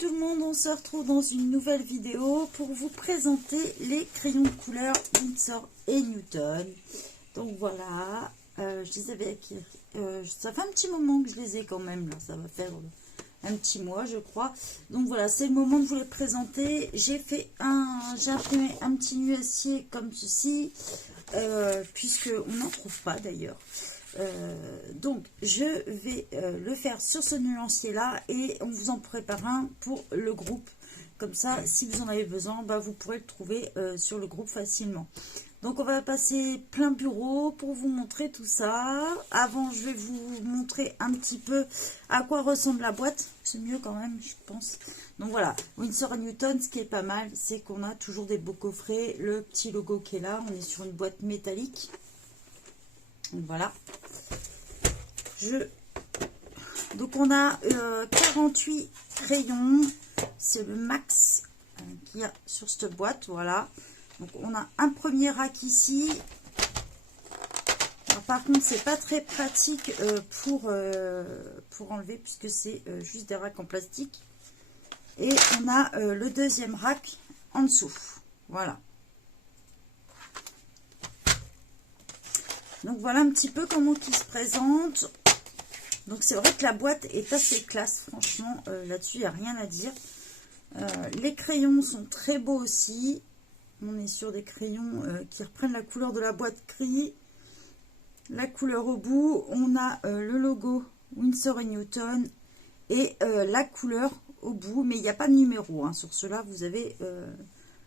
tout le monde, on se retrouve dans une nouvelle vidéo pour vous présenter les crayons de couleur Winsor et Newton. Donc voilà, je les avais acquis, ça fait un petit moment que je les ai quand même, là, ça va faire un petit mois je crois. Donc voilà, c'est le moment de vous les présenter. J'ai imprimé un petit nuancier comme ceci, puisque on n'en trouve pas d'ailleurs. Donc je vais le faire sur ce nuancier là et on vous en prépare un pour le groupe, comme ça si vous en avez besoin, bah, vous pourrez le trouver sur le groupe facilement. Donc on va passer plein bureau pour vous montrer tout ça. Avant je vais vous montrer un petit peu à quoi ressemble la boîte, c'est mieux quand même je pense. Donc voilà, Winsor & Newton, ce qui est pas mal c'est qu'on a toujours des beaux coffrets, le petit logo qui est là, on est sur une boîte métallique. Donc voilà. Donc on a 48 crayons, c'est le max qu'il y a sur cette boîte, voilà. Donc on a un premier rack ici. Alors, par contre c'est pas très pratique pour enlever puisque c'est juste des racks en plastique. Et on a le deuxième rack en dessous, voilà. Donc voilà un petit peu comment il se présente. Donc c'est vrai que la boîte est assez classe, franchement, là-dessus il n'y a rien à dire. Les crayons sont très beaux aussi. On est sur des crayons qui reprennent la couleur de la boîte gris. La couleur au bout, on a le logo Winsor & Newton et la couleur au bout, mais il n'y a pas de numéro, hein. Sur cela vous avez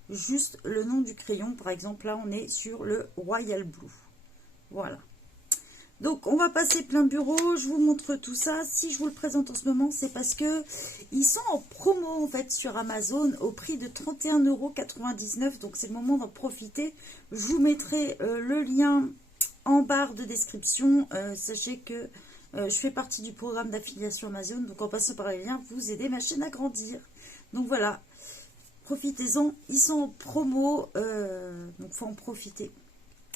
juste le nom du crayon. Par exemple là on est sur le Royal Blue. Voilà. Donc on va passer plein bureau, je vous montre tout ça. Si je vous le présente en ce moment, c'est parce que ils sont en promo en fait sur Amazon au prix de 31,99 €. Donc c'est le moment d'en profiter. Je vous mettrai le lien en barre de description. Sachez que je fais partie du programme d'affiliation Amazon. Donc en passant par les liens, vous aidez ma chaîne à grandir. Donc voilà, profitez-en. Ils sont en promo, donc faut en profiter.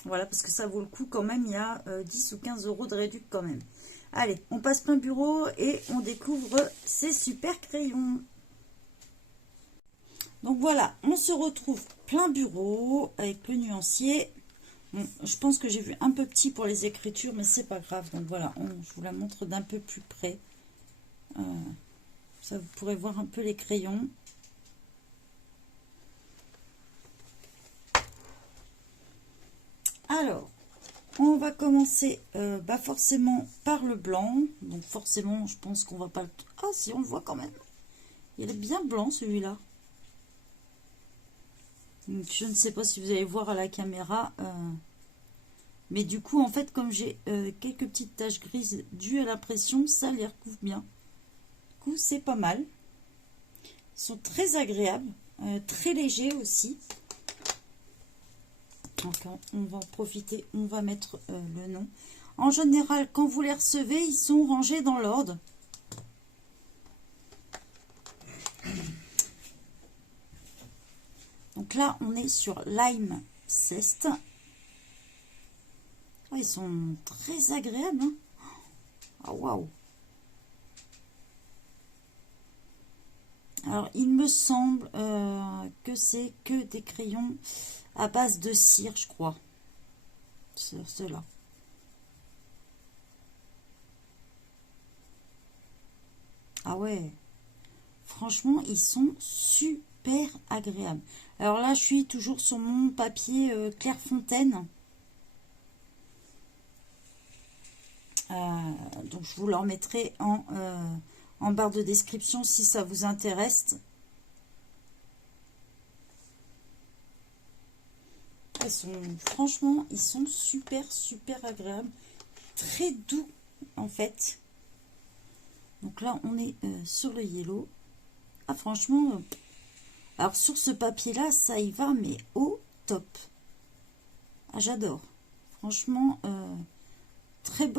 Voilà, parce que ça vaut le coup quand même, il y a 10 ou 15 € de réduction quand même. Allez, on passe plein bureau et on découvre ces super crayons. Donc voilà, on se retrouve plein bureau avec le nuancier. Bon, je pense que j'ai vu un peu petit pour les écritures, mais c'est pas grave. Donc voilà, je vous la montre d'un peu plus près. Ça, vous pourrez voir un peu les crayons. Alors, on va commencer forcément par le blanc. Donc forcément, je pense qu'on va pas le... Ah si, on le voit quand même. Il est bien blanc celui-là. Je ne sais pas si vous allez voir à la caméra. Mais du coup, en fait, comme j'ai quelques petites taches grises dues à l'impression, ça les recouvre bien. Du coup, c'est pas mal. Ils sont très agréables. Très légers aussi. Donc on va en profiter, on va mettre le nom. En général, quand vous les recevez, ils sont rangés dans l'ordre. Donc là, on est sur Lime Zest. Oh, ils sont très agréables. Hein. Ah, waouh! Alors, il me semble que c'est que des crayons à base de cire, je crois. Sur ceux-là. Ah ouais. Franchement, ils sont super agréables. Alors là, je suis toujours sur mon papier Clairefontaine. Donc, je vous le remettrai en barre de description si ça vous intéresse. Franchement, ils sont super agréables, très doux en fait. Donc là, on est sur le yellow. Ah franchement, alors sur ce papier là, ça y va, mais au top. Ah j'adore. Franchement, très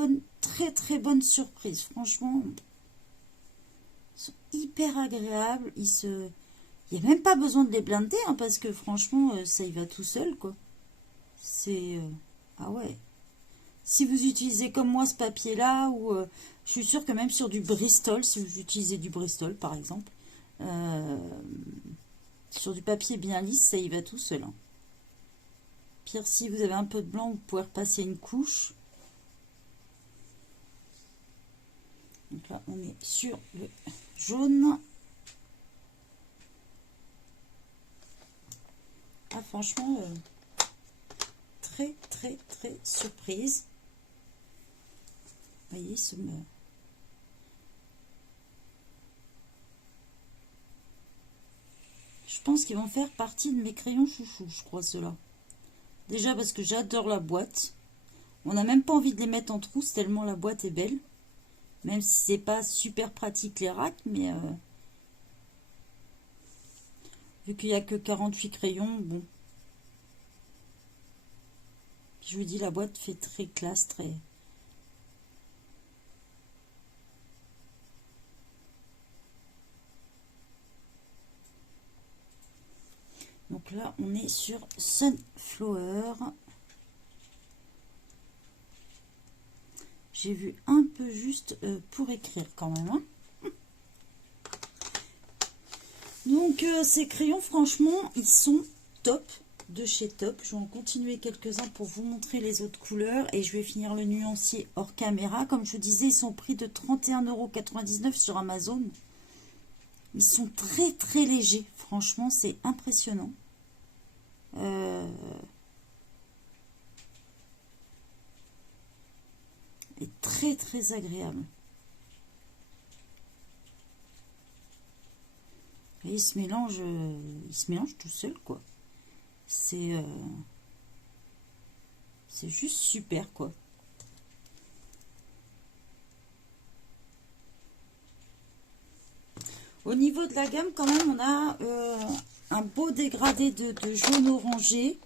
très bonne surprise. Franchement, ils sont hyper agréables. Il n'y a même pas besoin de les blinder, hein, parce que franchement, ça y va tout seul, quoi. C'est... ah ouais. Si vous utilisez comme moi ce papier-là, ou je suis sûre que même sur du Bristol, si vous utilisez du Bristol, par exemple, Sur du papier bien lisse, ça y va tout seul. Hein. Pire, si vous avez un peu de blanc, vous pouvez repasser une couche. Donc là, on est sur le jaune. Ah, franchement, très, très, très surprise. Vous voyez, je pense qu'ils vont faire partie de mes crayons chouchou, je crois, ceux-là. Déjà parce que j'adore la boîte. On n'a même pas envie de les mettre en trousse tellement la boîte est belle. Même si c'est pas super pratique les racks, mais vu qu'il n'y a que 48 crayons, bon. Je vous dis, la boîte fait très classe, très... Donc là, on est sur Sunflower. J'ai vu un peu juste pour écrire quand même. Hein. Donc ces crayons, franchement, ils sont top, de chez Top. Je vais en continuer quelques-uns pour vous montrer les autres couleurs. Et je vais finir le nuancier hors caméra. Comme je vous disais, ils sont au prix de 31,99 € sur Amazon. Ils sont très très légers. Franchement, c'est impressionnant. Et très très agréable. Et il se mélange tout seul, quoi. C'est juste super, quoi. Au niveau de la gamme, quand même, on a un beau dégradé de jaune orangé.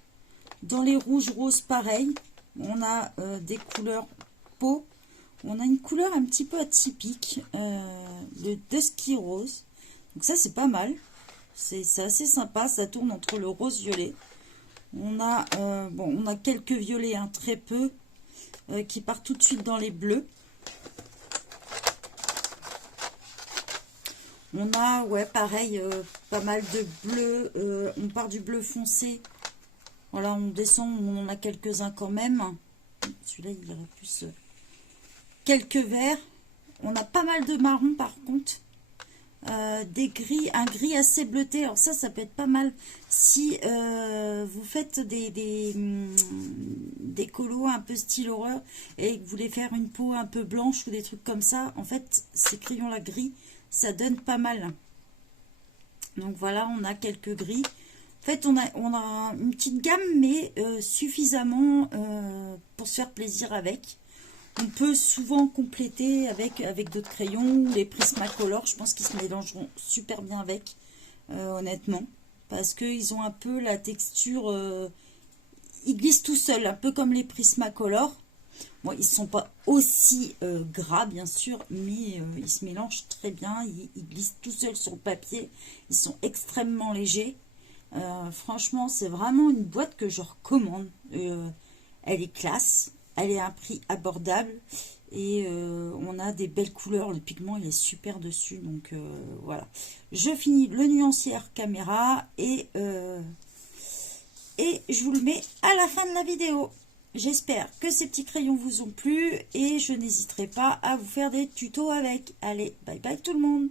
Dans les rouges roses, pareil. On a des couleurs peau. On a une couleur un petit peu atypique, le Dusky Rose. Donc ça, c'est pas mal. C'est assez sympa. Ça tourne entre le rose-violet. On a, on a quelques violets, hein, très peu, qui partent tout de suite dans les bleus. On a, ouais, pareil, pas mal de bleu. On part du bleu foncé. Voilà, on descend, on en a quelques-uns quand même. Celui-là, il irait plus... quelques verts. On a pas mal de marron, par contre. Des gris, un gris assez bleuté. Alors ça peut être pas mal si vous faites des colos un peu style horreur et que vous voulez faire une peau un peu blanche ou des trucs comme ça. En fait, ces crayons-là gris, ça donne pas mal. Donc voilà, on a quelques gris. En fait, on a une petite gamme, mais suffisamment pour se faire plaisir avec. On peut souvent compléter avec d'autres crayons ou les Prismacolor. Je pense qu'ils se mélangeront super bien avec, honnêtement. Parce qu'ils ont un peu la texture... ils glissent tout seuls, un peu comme les Prismacolor. Bon, ils ne sont pas aussi gras, bien sûr, mais ils se mélangent très bien. Ils glissent tout seuls sur le papier. Ils sont extrêmement légers. Franchement, c'est vraiment une boîte que je recommande. Elle est classe. Elle est à un prix abordable et on a des belles couleurs. Le pigment, il est super dessus. Donc voilà. Je finis le nuancier caméra et je vous le mets à la fin de la vidéo. J'espère que ces petits crayons vous ont plu et je n'hésiterai pas à vous faire des tutos avec. Allez, bye bye tout le monde.